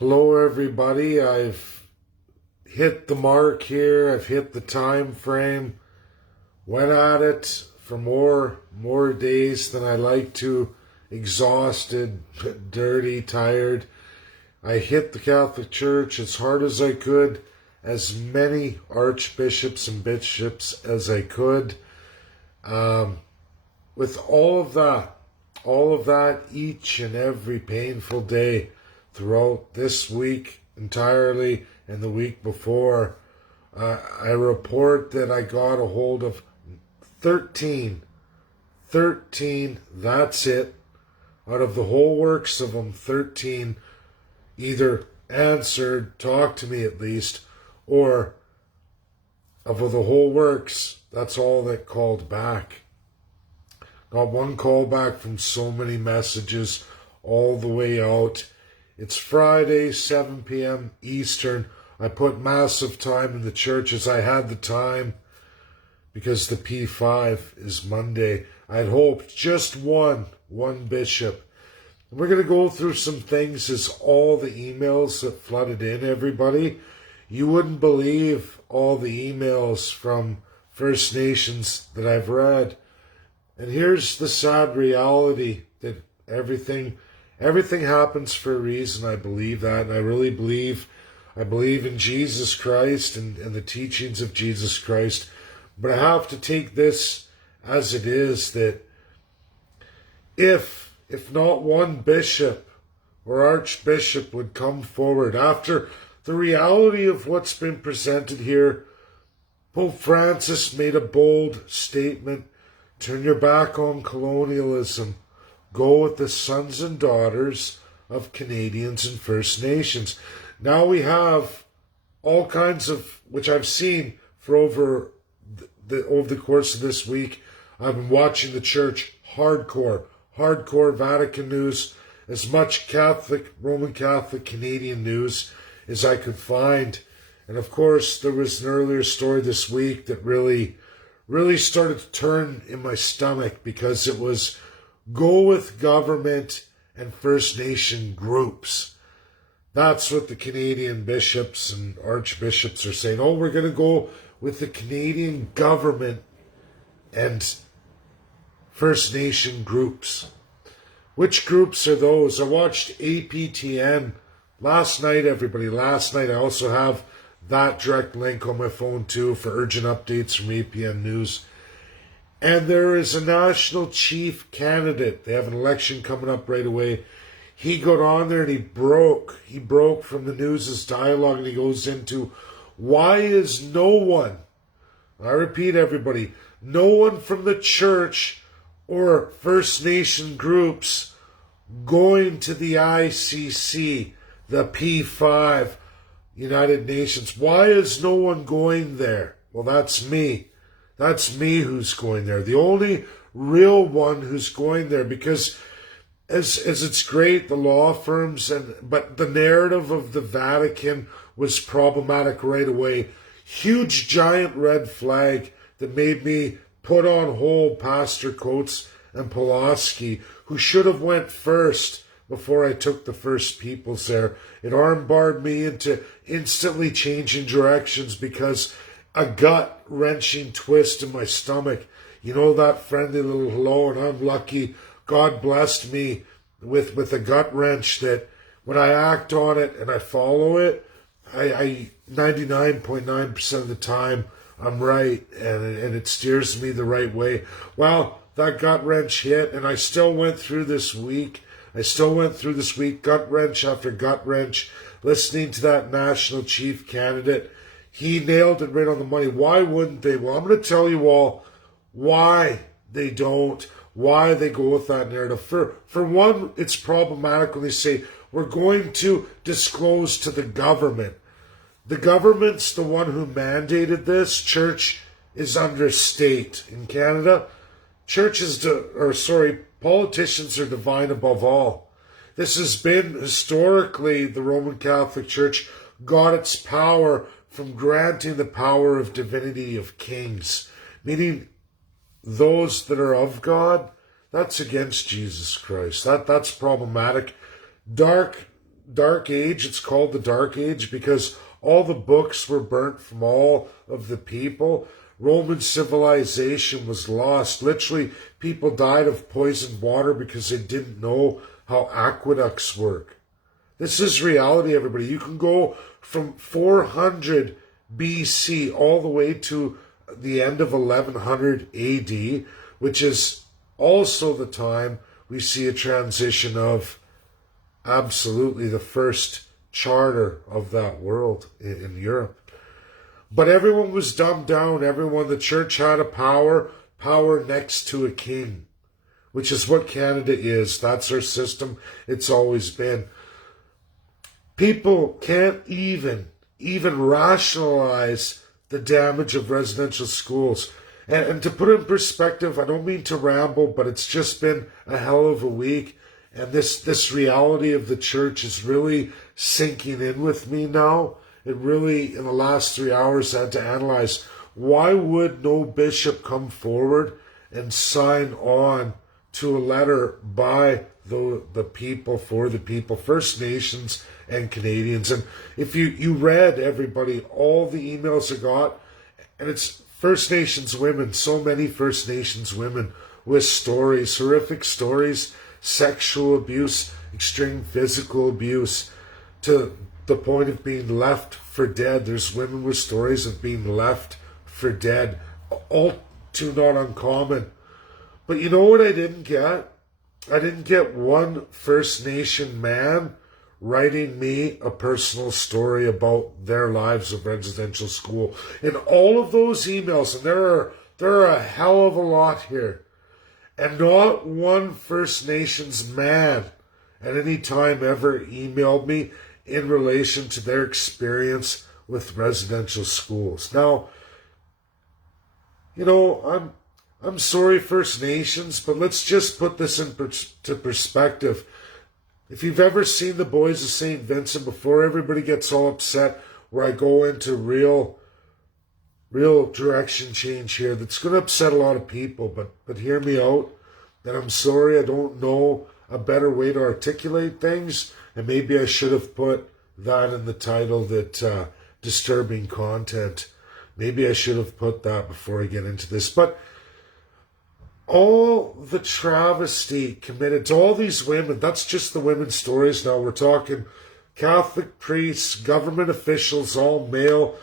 Hello everybody, I've hit the mark here, I've hit the time frame, went at it for more days than I like to, exhausted, dirty, tired. I hit the Catholic Church as hard as I could, as many archbishops and bishops as I could. With all of that each and every painful day throughout this week entirely and the week before, I report that I got a hold of 13, that's it. Out of the whole works of them, 13 either answered, talked to me at least, or of the whole works, that's all that called back. Got one call back from so many messages all the way out. It's Friday, 7 p.m. Eastern. I put massive time in the church as I had the time because the P5 is Monday. I'd hoped just one bishop. We're going to go through some things as all the emails that flooded in, everybody. You wouldn't believe all the emails from First Nations that I've read. And here's the sad reality that everything happens for a reason. I believe that, and I really believe in Jesus Christ and the teachings of Jesus Christ. But I have to take this as it is, that if not one bishop or archbishop would come forward after the reality of what's been presented here, Pope Francis made a bold statement. Turn your back on colonialism. Go with the sons and daughters of Canadians and First Nations. Now we have all kinds of, which I've seen for over the course of this week. I've been watching the church hardcore Vatican news, as much Catholic, Roman Catholic, Canadian news as I could find. And of course, there was an earlier story this week that really started to turn in my stomach, because it was go with government and First Nation groups. That's what the Canadian bishops and archbishops are saying. Oh, we're going to go with the Canadian government and First Nation groups. Which groups are those? I watched APTN last night, everybody. Last night. I also have that direct link on my phone too for urgent updates from APN News. And there is a national chief candidate. They have an election coming up right away. He got on there and he broke from the news's dialogue, and he goes into, why is no one, I repeat everybody, no one from the church or First Nation groups going to the ICC, the P5, United Nations. Why is no one going there? Well, that's me. That's me who's going there. The only real one who's going there, because as it's great, the law firms, but the narrative of the Vatican was problematic right away. Huge, giant red flag that made me put on hold Pastor Coates and Pulaski, who should have went first before I took the First Peoples there. It armbarred me into instantly changing directions because a gut-wrenching twist in my stomach. You know, that friendly little hello, and I'm lucky. God blessed me with a gut wrench that when I act on it and I follow it, I 99.9% of the time I'm right, and it steers me the right way. Well, that gut wrench hit, and I still went through this week. Gut wrench after gut wrench, listening to that national chief candidate. He nailed it right on the money. Why wouldn't they? Well, I'm going to tell you all why they don't, why they go with that narrative. For one, it's problematic when they say, we're going to disclose to the government. The government's the one who mandated this. Church is under state. In Canada, politicians are divine above all. This has been historically, the Roman Catholic Church got its power from granting the power of divinity of kings, meaning those that are of God, that's against Jesus Christ. That's problematic. Dark Dark Age, it's called the Dark Age because all the books were burnt from all of the people. Roman civilization was lost. Literally, people died of poisoned water because they didn't know how aqueducts work. This is reality, everybody. You can go from 400 BC all the way to the end of 1100 AD, which is also the time we see a transition of absolutely the first charter of that world in Europe. But everyone was dumbed down. The church had a power next to a king, which is what Canada is. That's our system. It's always been. People can't even rationalize the damage of residential schools. And to put it in perspective, I don't mean to ramble, but it's just been a hell of a week. And this reality of the church is really sinking in with me now. It really, in the last 3 hours, I had to analyze, why would no bishop come forward and sign on to a letter by the people, for the people, First Nations and Canadians? And if you read, everybody, all the emails I got, and it's First Nations women, so many First Nations women with stories, horrific stories, sexual abuse, extreme physical abuse, to the point of being left for dead. There's women with stories of being left for dead, all too not uncommon. But you know what I didn't get? I didn't get one First Nation man writing me a personal story about their lives of residential school. In all of those emails, and there are a hell of a lot here, and not one First Nations man at any time ever emailed me in relation to their experience with residential schools. Now, you know, I'm sorry, First Nations, but let's just put this into perspective. If you've ever seen The Boys of St. Vincent, before everybody gets all upset where I go into real direction change here, that's going to upset a lot of people, but hear me out. And I'm sorry, I don't know a better way to articulate things, and maybe I should have put that in the title, that disturbing content. Maybe I should have put that before I get into this. But all the travesty committed to all these women, that's just the women's stories now. We're talking Catholic priests, government officials, all male,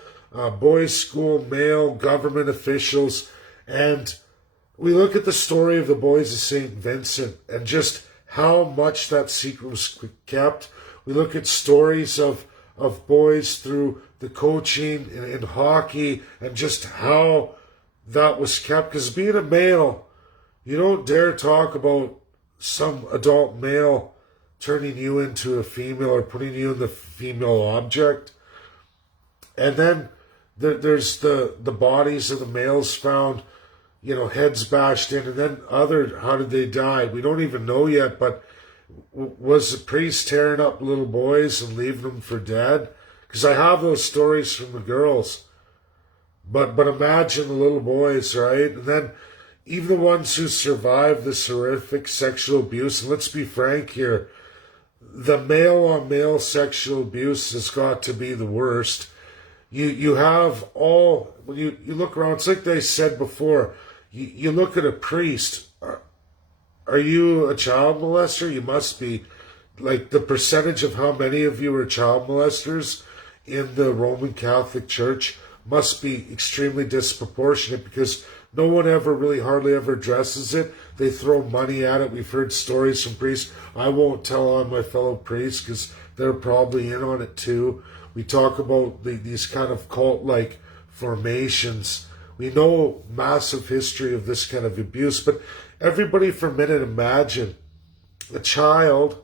boys' school, male government officials. And we look at the story of the Boys of St. Vincent and just how much that secret was kept. We look at stories of boys through the coaching in hockey and just how that was kept. Because being a male, you don't dare talk about some adult male turning you into a female or putting you in the female object. And then there's the bodies of the males found, you know, heads bashed in, and then how did they die? We don't even know yet, but was the priest tearing up little boys and leaving them for dead? Because I have those stories from the girls. But imagine the little boys, right? And then even the ones who survived this horrific sexual abuse, and let's be frank here, the male-on-male sexual abuse has got to be the worst. You have all, when you look around, it's like they said before, you look at a priest. Are you a child molester? You must be. Like, the percentage of how many of you are child molesters in the Roman Catholic Church must be extremely disproportionate, because no one ever really hardly ever addresses it. They throw money at it. We've heard stories from priests. I won't tell on my fellow priests because they're probably in on it too. We talk about these kind of cult-like formations. We know massive history of this kind of abuse, but everybody for a minute imagine a child,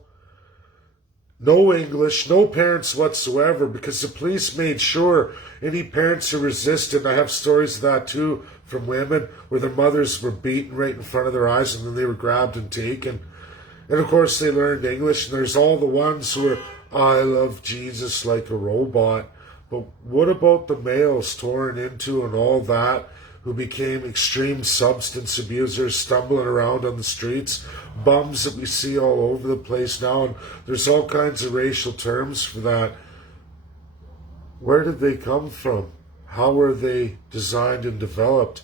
no English, no parents whatsoever, because the police made sure any parents who resisted, I have stories of that too from women, where their mothers were beaten right in front of their eyes and then they were grabbed and taken. And of course they learned English, and there's all the ones who are, I love Jesus like a robot. But what about the males torn into and all that who became extreme substance abusers, stumbling around on the streets, bums that we see all over the place now, and there's all kinds of racial terms for that. Where did they come from? How were they designed and developed?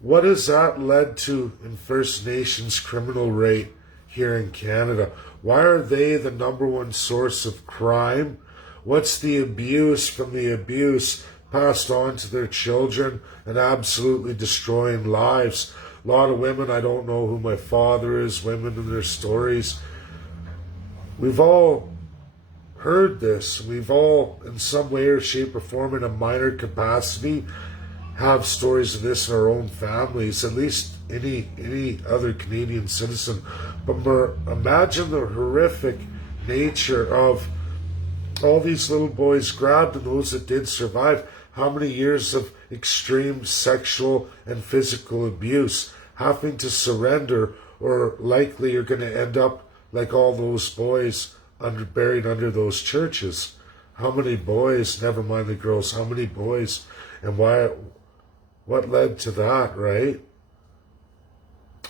What has that led to in First Nations criminal rate here in Canada? Why are they the number one source of crime? What's the abuse from the abuse passed on to their children and absolutely destroying lives? A lot of women, I don't know who my father is, women and their stories. We've all heard this. We've all, in some way or shape or form, in a minor capacity, have stories of this in our own families, at least any other Canadian citizen. But imagine the horrific nature of all these little boys grabbed, and those that did survive. How many years of extreme sexual and physical abuse, having to surrender, or likely you're going to end up like all those boys buried under those churches. How many boys, never mind the girls, how many boys, and why? What led to that, right?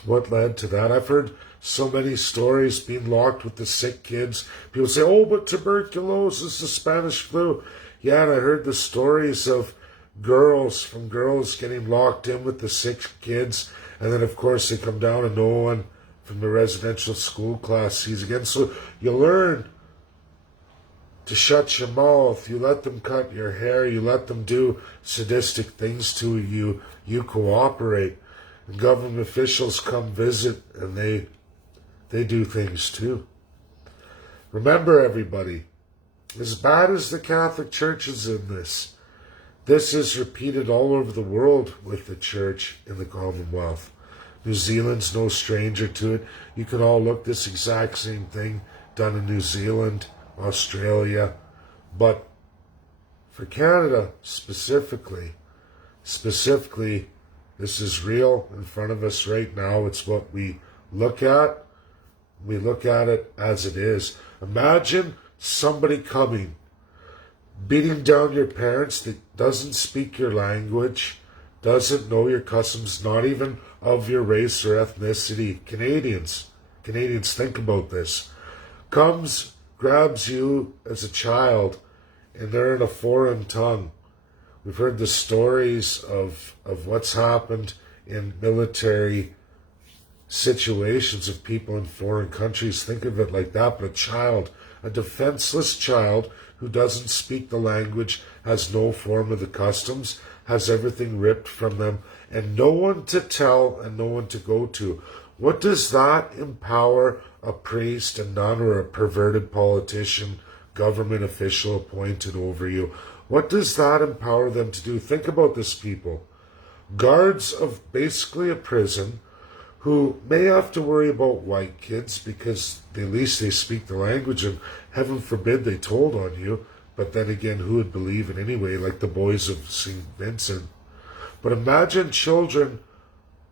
What led to that? I've heard so many stories being locked with the sick kids. People say, oh, but tuberculosis, the Spanish flu. Yeah, and I heard the stories of girls getting locked in with the sick kids, and then of course they come down and no one from the residential school class sees again. So you learn to shut your mouth. You let them cut your hair. You let them do sadistic things to you. You cooperate. And government officials come visit, and they do things too. Remember, everybody, as bad as the Catholic Church is in this is repeated all over the world with the Church in the Commonwealth. New Zealand's no stranger to it. You can all look this exact same thing done in New Zealand, Australia. But for Canada specifically, this is real in front of us right now. It's what we look at. We look at it as it is. Imagine somebody coming, beating down your parents that doesn't speak your language, doesn't know your customs, not even of your race or ethnicity. Canadians, think about this. Comes, grabs you as a child, and they're in a foreign tongue. We've heard the stories of what's happened in military situations of people in foreign countries. Think of it like that, but a defenseless child who doesn't speak the language, has no form of the customs, has everything ripped from them, and no one to tell and no one to go to. What does that empower a priest, a nun, or a perverted politician, government official appointed over you? What does that empower them to do? Think about this, people. Guards of basically a prison who may have to worry about white kids because at least they speak the language, and heaven forbid they told on you. But then again, who would believe it anyway, like the boys of St. Vincent? But imagine children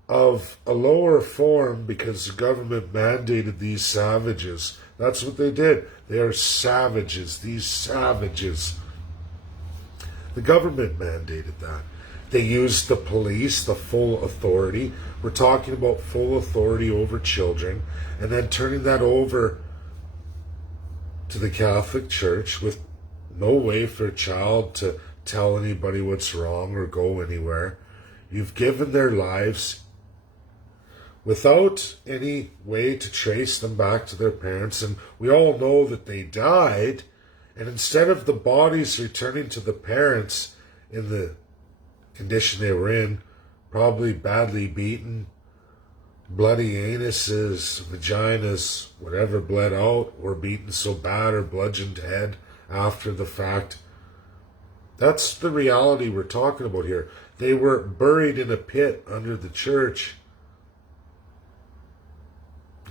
of a lower form, because the government mandated these savages. That's what they did. They are savages, these savages. The government mandated that. They used the police, the full authority. We're talking about full authority over children, and then turning that over to the Catholic Church with no way for a child to tell anybody what's wrong or go anywhere. You've given their lives without any way to trace them back to their parents, and we all know that they died, and instead of the bodies returning to the parents in the condition they were in, probably badly beaten, bloody anuses, vaginas, whatever bled out, or beaten so bad or bludgeoned head after the fact. That's the reality we're talking about here. They were buried in a pit under the church.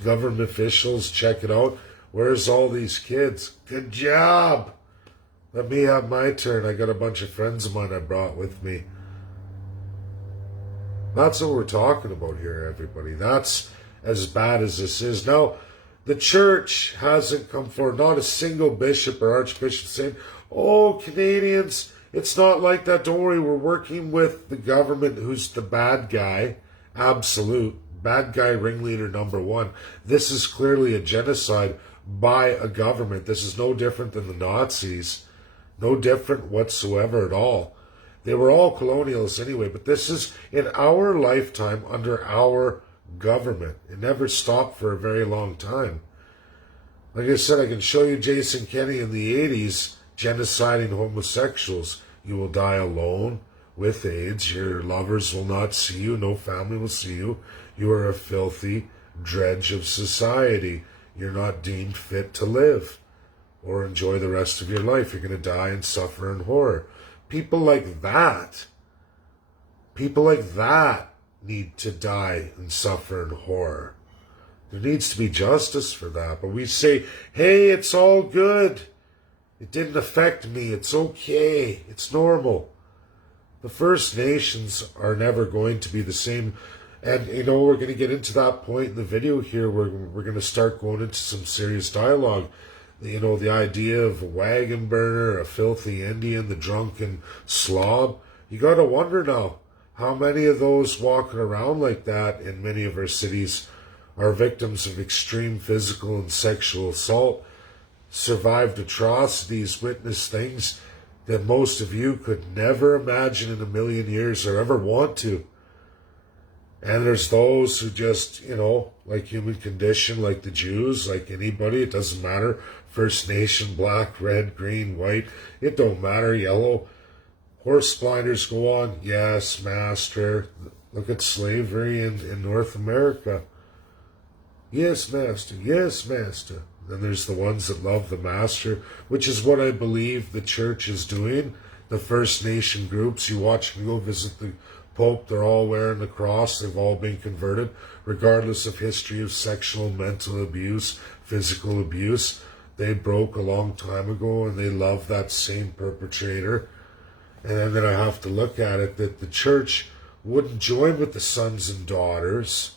Government officials, check it out. Where's all these kids? Good job. Let me have my turn. I got a bunch of friends of mine I brought with me. That's what we're talking about here, everybody. That's as bad as this is. Now, the church hasn't come forward, not a single bishop or archbishop saying, oh, Canadians, It's not like that. Don't worry, we're working with the government, who's the bad guy, absolute bad guy ringleader number one. This is clearly a genocide by a government. This is no different than the Nazis. No different whatsoever at all. They were all colonialists anyway, but this is in our lifetime under our government. It never stopped for a very long time. Like I said, I can show you Jason Kenney in the 80s genociding homosexuals. You will die alone with AIDS. Your lovers will not see you. No family will see you. You are a filthy dredge of society. You're not deemed fit to live or enjoy the rest of your life. You're going to die and suffer in horror. People like that need to die and suffer in horror. There needs to be justice for that. But we say, hey, it's all good. It didn't affect me. It's okay. It's normal. The First Nations are never going to be the same. And, we're going to get into that point in the video here where we're going to start going into some serious dialogue. The idea of a wagon burner, a filthy Indian, the drunken slob. You got to wonder now, how many of those walking around like that in many of our cities are victims of extreme physical and sexual assault, survived atrocities, witnessed things that most of you could never imagine in a million years or ever want to. And there's those who just, like human condition, like the Jews, like anybody, it doesn't matter. First Nation, black, red, green, white, it don't matter, yellow. Horse blinders go on, yes, master. Look at slavery in North America. Yes, master, yes, master. Then there's the ones that love the master, which is what I believe the church is doing. The First Nation groups, you watch me go visit the Pope, they're all wearing the cross. They've all been converted, regardless of history of sexual, mental abuse, physical abuse. They broke a long time ago, and they love that same perpetrator. And then I have to look at it that the church wouldn't join with the sons and daughters.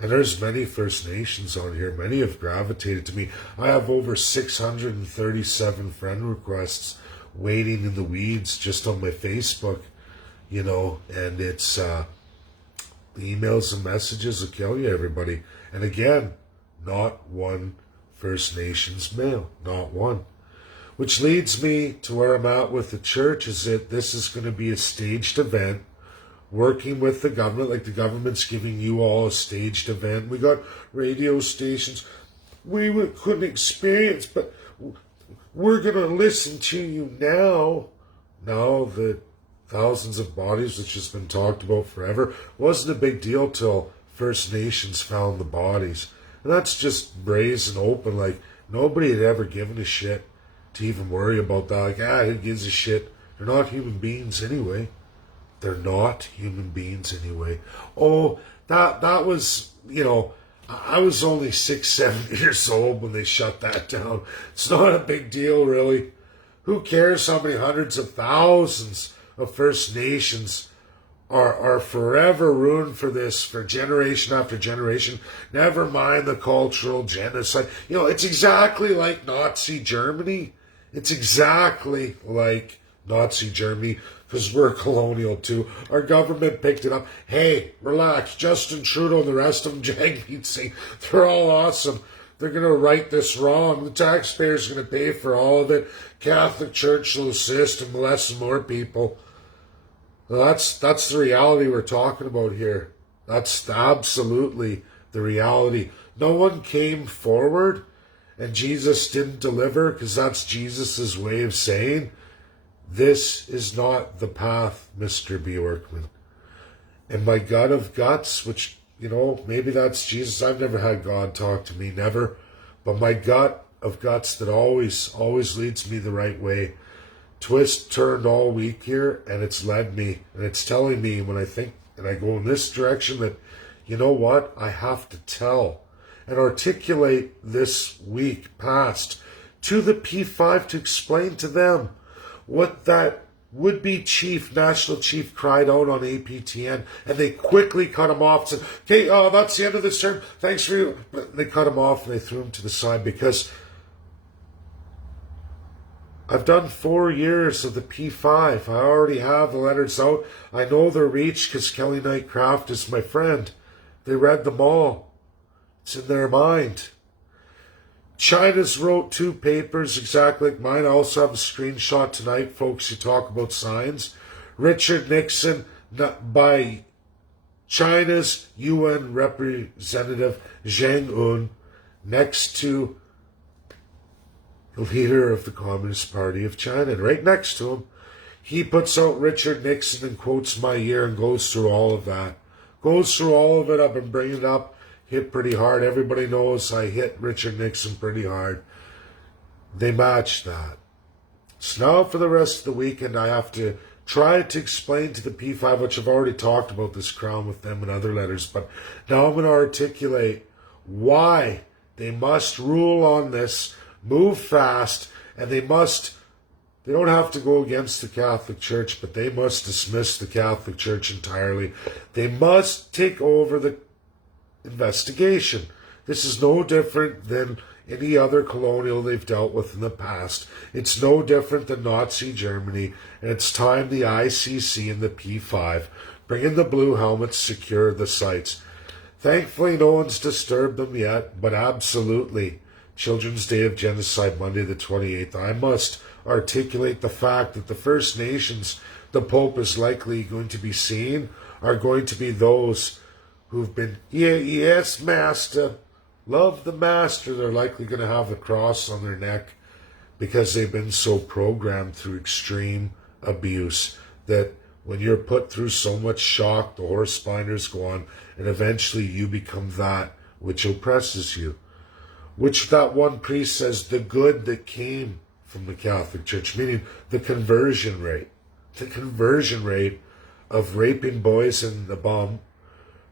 And there's many First Nations on here. Many have gravitated to me. I have over 637 friend requests waiting in the weeds just on my Facebook. And it's the emails and messages will kill you, everybody. And again, not one First Nations male, not one. Which leads me to where I'm at with the church, is that this is going to be a staged event, working with the government, like the government's giving you all a staged event. We got radio stations we couldn't experience, but we're going to listen to you now. Now that thousands of bodies, which has been talked about forever, wasn't a big deal till First Nations found the bodies. And that's just brazen open, like nobody had ever given a shit to even worry about that. Like, who gives a shit? They're not human beings anyway. They're not human beings anyway. Oh, that was, I was only 6, 7 years old when they shut that down. It's not a big deal, really. Who cares how many hundreds of thousands of First Nations are forever ruined for this, for generation after generation? Never mind the cultural genocide. It's exactly like Nazi Germany. It's exactly like Nazi Germany, because we're colonial too. Our government picked it up. Hey, relax. Justin Trudeau and the rest of them, Jagmeet Singh, they're all awesome. They're going to right this wrong. The taxpayers are going to pay for all of it. Catholic Church will assist and molest more people. Well, that's the reality we're talking about here. That's absolutely the reality. No one came forward, and Jesus didn't deliver, because that's Jesus's way of saying, this is not the path, Mr. Bjorkman. And my gut of guts, which, maybe that's Jesus. I've never had God talk to me, never. But my gut of guts that always leads me the right way, turned all week here, and it's led me, and it's telling me when I think and I go in this direction that, what, I have to tell and articulate this week past to the P5 to explain to them what that would-be national chief cried out on APTN, and they quickly cut him off and said, okay, that's the end of this term, thanks for you. But they cut him off and they threw him to the side, because I've done 4 years of the P5. I already have the letters out. I know they're reached because Kelly Knight Craft is my friend. They read them all. It's in their mind. China's wrote 2 papers exactly like mine. I also have a screenshot tonight, folks. You talk about signs. Richard Nixon, by China's UN representative Zhang Un, next to the leader of the Communist Party of China. And right next to him, he puts out Richard Nixon and quotes my year and goes through all of that. Goes through all of it. I've been bringing it up. Hit pretty hard. Everybody knows I hit Richard Nixon pretty hard. They match that. So now for the rest of the weekend, I have to try to explain to the P5, which I've already talked about this crown with them in other letters, but now I'm going to articulate why they must rule on this, move fast, and they don't have to go against the Catholic Church, but they must dismiss the Catholic Church entirely. They must take over the investigation. This is no different than any other colonial they've dealt with in the past. It's no different than Nazi Germany, and it's time the ICC and the P5 bring in the blue helmets, secure the sites. Thankfully, no one's disturbed them yet, but absolutely, Children's Day of Genocide, Monday the 28th, I must articulate the fact that the First Nations the Pope is likely going to be seeing are going to be those who've been, yes, Master, love the Master. They're likely going to have the cross on their neck because they've been so programmed through extreme abuse that when you're put through so much shock, the horse spiners go on, and eventually you become that which oppresses you. Which that one priest says, the good that came from the Catholic Church, meaning the conversion rate. The conversion rate of raping boys in the bum,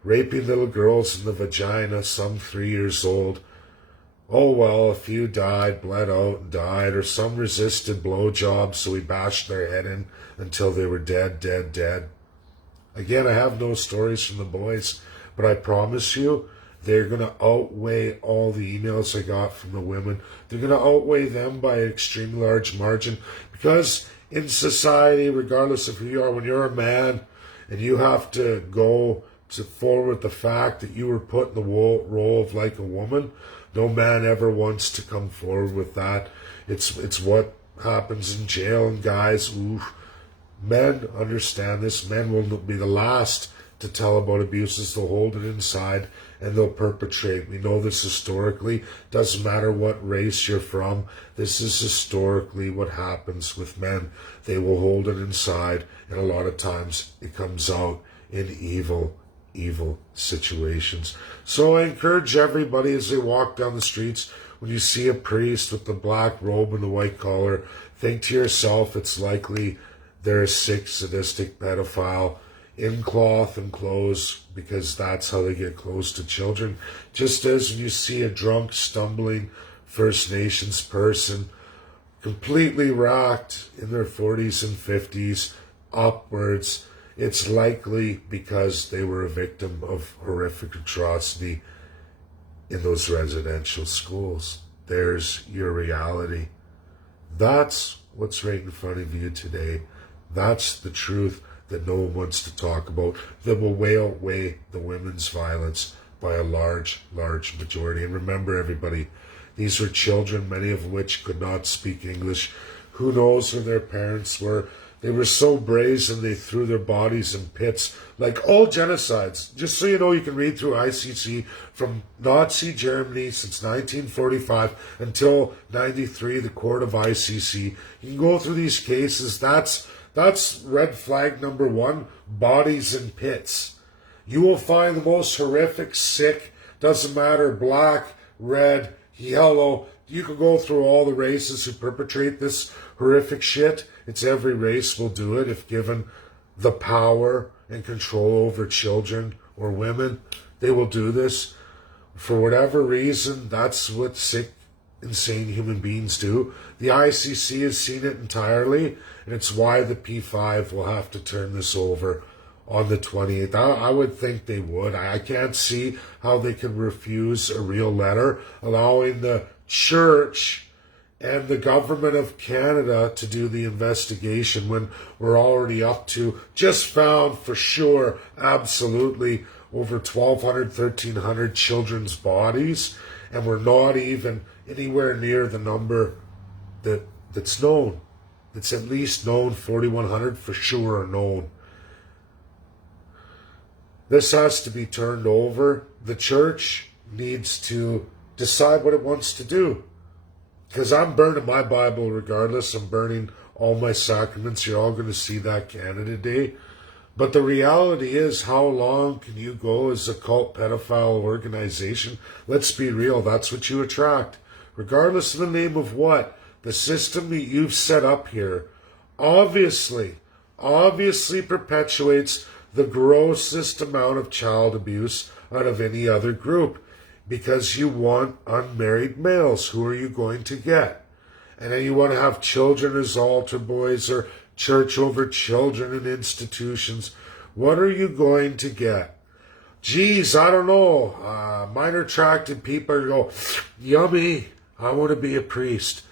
raping little girls in the vagina, some 3 years old. Oh well, a few died, bled out and died, or some resisted blowjobs, so we bashed their head in until they were dead. Again, I have no stories from the boys, but I promise you, they're going to outweigh all the emails I got from the women. They're going to outweigh them by an extremely large margin, because in society, regardless of who you are, when you're a man and you have to go to forward the fact that you were put in the role of like a woman, no man ever wants to come forward with that. It's what happens in jail, and guys, men understand this. Men will be the last to tell about abuses. They'll hold it inside and they'll perpetrate. We know this historically. Doesn't matter what race you're from. This is historically what happens with men. They will hold it inside, and a lot of times it comes out in evil situations. So I encourage everybody as they walk down the streets, when you see a priest with the black robe and the white collar, think to yourself, it's likely they're a sick, sadistic pedophile in cloth and clothes, because that's how they get close to children. Just as when you see a drunk, stumbling First Nations person, completely racked in their 40s and 50s upwards, it's likely because they were a victim of horrific atrocity in those residential schools. There's your reality. That's what's right in front of you today. That's the truth that no one wants to talk about, that will outweigh the women's violence by a large majority. And remember, everybody, these were children, many of which could not speak English. Who knows who their parents were? They were so brazen, they threw their bodies in pits, like all genocides. Just so you know, you can read through ICC from Nazi Germany since 1945 until 93, the court of ICC. You can go through these cases. That's red flag number 1, bodies in pits. You will find the most horrific, sick, doesn't matter, black, red, yellow. You can go through all the races who perpetrate this horrific shit. It's every race will do it if given the power and control over children or women. They will do this. For whatever reason, that's what sick, insane human beings do. The ICC has seen it entirely, and it's why the P5 will have to turn this over on the 28th. I would think they would. I can't see how they can refuse a real letter allowing the church and the government of Canada to do the investigation when we're already up to, just found for sure, absolutely, over 1,200, 1,300 children's bodies, and we're not even anywhere near the number that's known. It's at least known, 4,100 for sure are known. This has to be turned over. The church needs to decide what it wants to do. Because I'm burning my Bible regardless. I'm burning all my sacraments. You're all going to see that Canada Day. But the reality is, how long can you go as a cult pedophile organization? Let's be real, that's what you attract. Regardless of the name of what, the system that you've set up here obviously perpetuates the grossest amount of child abuse out of any other group. Because you want unmarried males. Who are you going to get? And then you want to have children as altar boys or church over children in institutions. What are you going to get? Geez, I don't know. Minor attracted people go, yummy, I want to be a priest.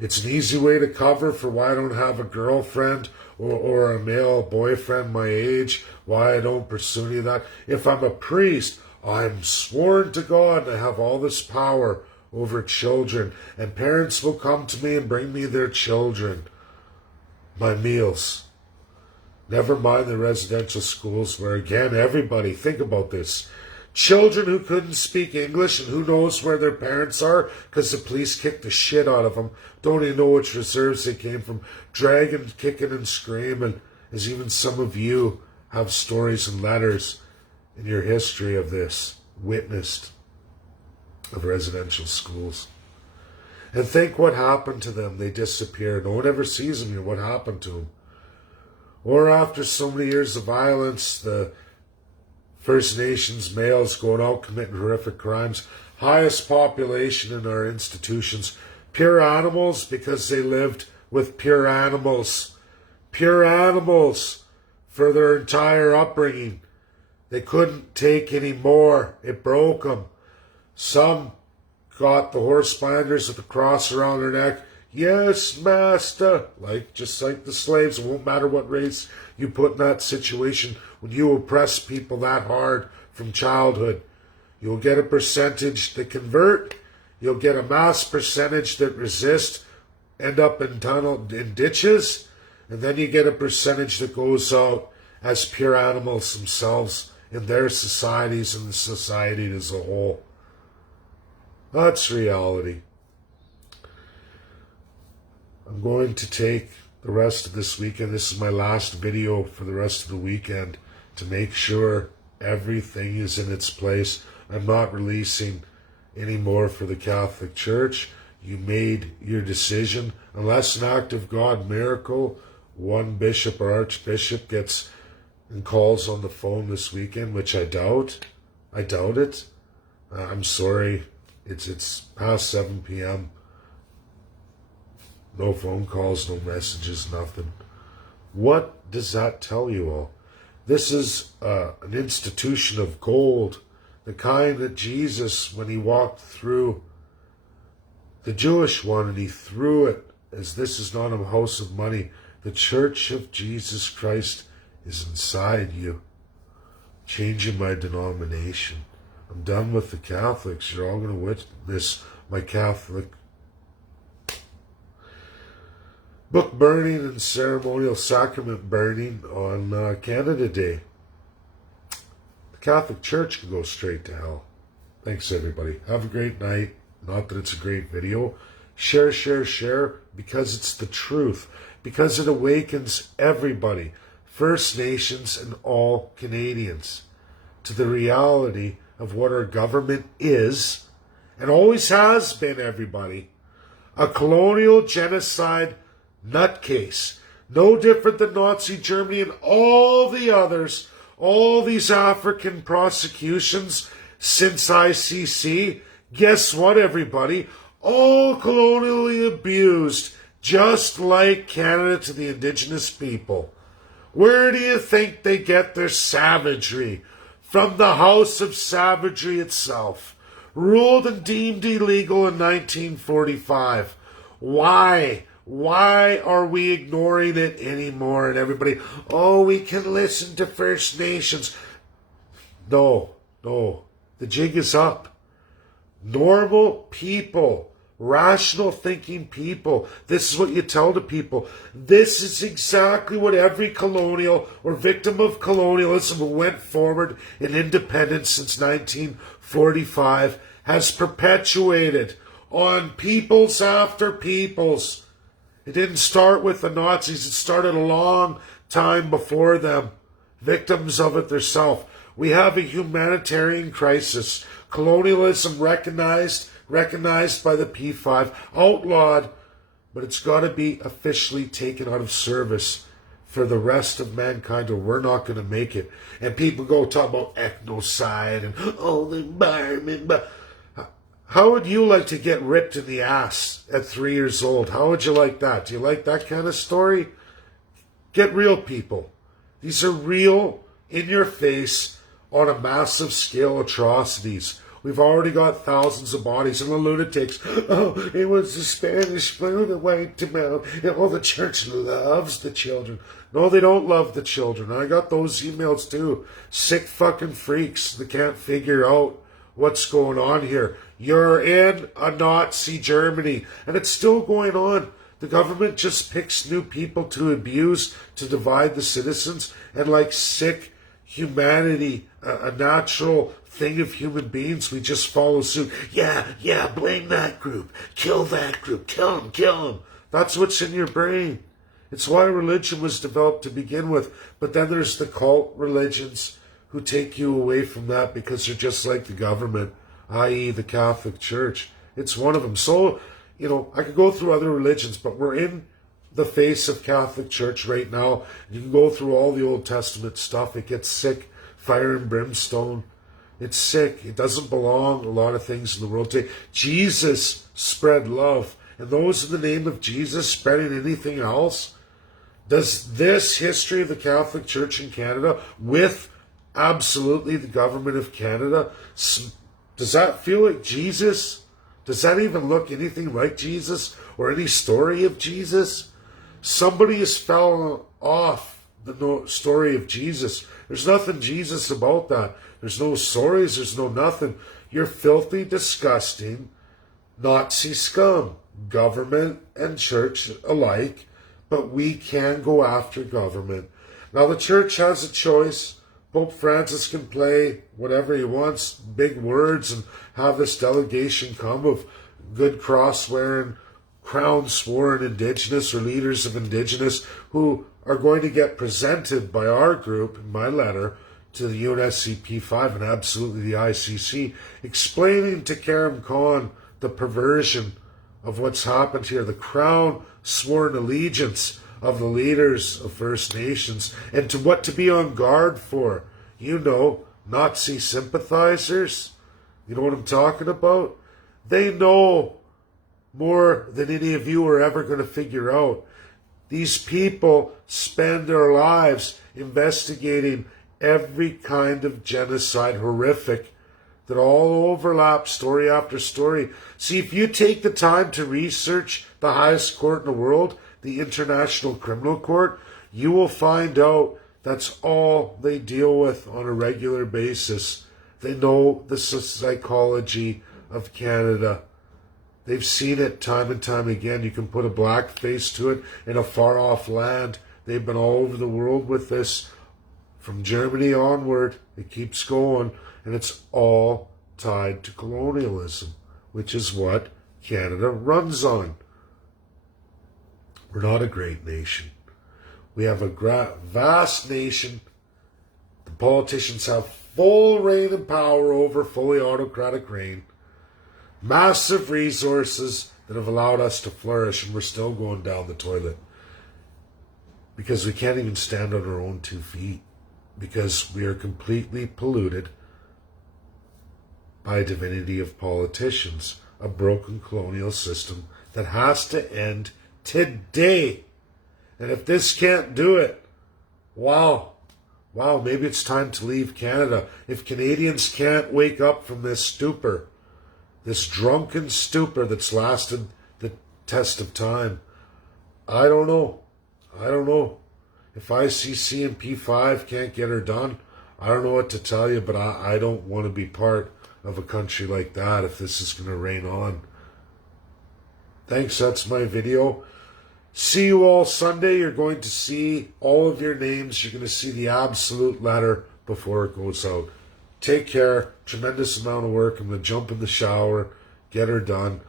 It's an easy way to cover for why I don't have a girlfriend or a male boyfriend my age, why I don't pursue any of that. If I'm a priest, I'm sworn to God and I have all this power over children, and parents will come to me and bring me their children, my meals. Never mind the residential schools where, again, everybody, think about this. Children who couldn't speak English and who knows where their parents are because the police kicked the shit out of them, don't even know which reserves they came from, dragging, kicking and screaming, as even some of you have stories and letters in your history of this, witnessed, of residential schools. And think what happened to them. They disappear. No one ever sees them here. What happened to them? Or after so many years of violence, the First Nations males going out committing horrific crimes, highest population in our institutions, pure animals because they lived with pure animals for their entire upbringing. They couldn't take any more. It broke them. Some got the horse binders with the cross around their neck. Yes, master. Just like the slaves. It won't matter what race you put in that situation. When you oppress people that hard from childhood, you'll get a percentage that convert. You'll get a mass percentage that resist, end up in ditches. And then you get a percentage that goes out as pure animals themselves in their societies and the society as a whole. That's reality. I'm going to take the rest of this weekend. This is my last video for the rest of the weekend to make sure everything is in its place. I'm not releasing any more for the Catholic Church. You made your decision. Unless an act of God miracle, one bishop or archbishop gets and calls on the phone this weekend, which I doubt. I doubt it. I'm sorry. It's past 7 p.m. No phone calls, no messages, nothing. What does that tell you all? This is an institution of gold, the kind that Jesus, when he walked through the Jewish one and he threw it, as this is not a house of money, the Church of Jesus Christ is inside you, changing my denomination. I'm done with the Catholics. You're all going to witness my Catholic book burning and ceremonial sacrament burning on Canada Day. The Catholic Church can go straight to hell. Thanks, everybody. Have a great night. Not that it's a great video. Share, share, share, because it's the truth. Because it awakens everybody, First Nations and all Canadians, to the reality of what our government is, and always has been, everybody. A colonial genocide nutcase. No different than Nazi Germany and all the others, all these African prosecutions since ICC. Guess what, everybody? All colonially abused, just like Canada to the Indigenous people. Where do you think they get their savagery? From the House of Savagery itself, ruled and deemed illegal in 1945. Why? Why are we ignoring it anymore? And everybody, oh, we can listen to First Nations. No. The jig is up. Normal people, rational thinking people, this is what you tell to people. This is exactly what every colonial or victim of colonialism who went forward in independence since 1945 has perpetuated on peoples after peoples. It didn't start with the Nazis. It started a long time before them. Victims of it themselves. We have a humanitarian crisis. Colonialism recognized by the P5, outlawed, but it's got to be officially taken out of service for the rest of mankind or we're not going to make it. And people go talk about ethnocide and, oh, the environment. But how would you like to get ripped in the ass at 3 years old? How would you like that? Do you like that kind of story? Get real, people. These are real, in your face, on a massive scale atrocities. We've already got thousands of bodies and the lunatics. Oh, it was the Spanish flu that wiped them out. Oh, the church loves the children. No, they don't love the children. I got those emails too. Sick fucking freaks that can't figure out what's going on here. You're in a Nazi Germany, and it's still going on. The government just picks new people to abuse, to divide the citizens, and like sick humanity, a natural thing of human beings, we just follow suit. Yeah, blame that group. Kill that group. Kill them. That's what's in your brain. It's why religion was developed to begin with. But then there's the cult religions who take you away from that because they're just like the government, i.e. the Catholic Church. It's one of them. So, I could go through other religions, but we're in the face of Catholic Church right now. You can go through all the Old Testament stuff. It gets sick. Fire and brimstone. It's sick. It doesn't belong. A lot of things in the world today. Jesus spread love. And those in the name of Jesus spreading anything else? Does this history of the Catholic Church in Canada, with absolutely the government of Canada, does that feel like Jesus? Does that even look anything like Jesus or any story of Jesus? Somebody has fallen off the story of Jesus. There's nothing Jesus about that. There's no stories. There's no nothing. You're filthy, disgusting Nazi scum, government and church alike, but we can go after government. Now the church has a choice. Pope Francis can play whatever he wants, big words, and have this delegation come of good cross-wearing, crown-sworn Indigenous or leaders of Indigenous who are going to get presented by our group, in my letter, to the UNSCP5 and absolutely the ICC, explaining to Karim Khan the perversion of what's happened here, the crown-sworn allegiance of the leaders of First Nations, and to what to be on guard for. Nazi sympathizers. You know what I'm talking about? They know more than any of you are ever going to figure out. These people spend their lives investigating every kind of genocide, horrific, that all overlap story after story. See, if you take the time to research the highest court in the world, the International Criminal Court, you will find out that's all they deal with on a regular basis. They know the psychology of Canada. They've seen it time and time again. You can put a black face to it in a far-off land. They've been all over the world with this. From Germany onward, it keeps going. And it's all tied to colonialism, which is what Canada runs on. We're not a great nation. We have a vast nation. The politicians have full reign and power over, fully autocratic reign. Massive resources that have allowed us to flourish, and we're still going down the toilet. Because we can't even stand on our own 2 feet. Because we are completely polluted by a divinity of politicians. A broken colonial system that has to end today. And if this can't do it, wow, maybe it's time to leave Canada. If Canadians can't wake up from this stupor, this drunken stupor that's lasted the test of time. I don't know. I don't know. If ICC and P5 can't get her done, I don't know what to tell you, but I don't want to be part of a country like that if this is going to rain on. Thanks, that's my video. See you all Sunday. You're going to see all of your names. You're going to see the absolute letter before it goes out. Take care. Tremendous amount of work. I'm going to jump in the shower, get her done.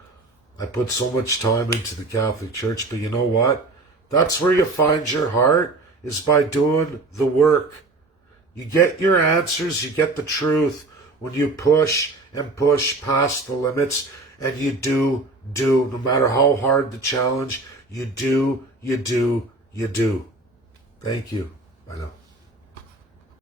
I put so much time into the Catholic Church, but you know what? That's where you find your heart, is by doing the work. You get your answers, you get the truth when you push and push past the limits, and you do, no matter how hard the challenge, you do. Thank you. Bye now.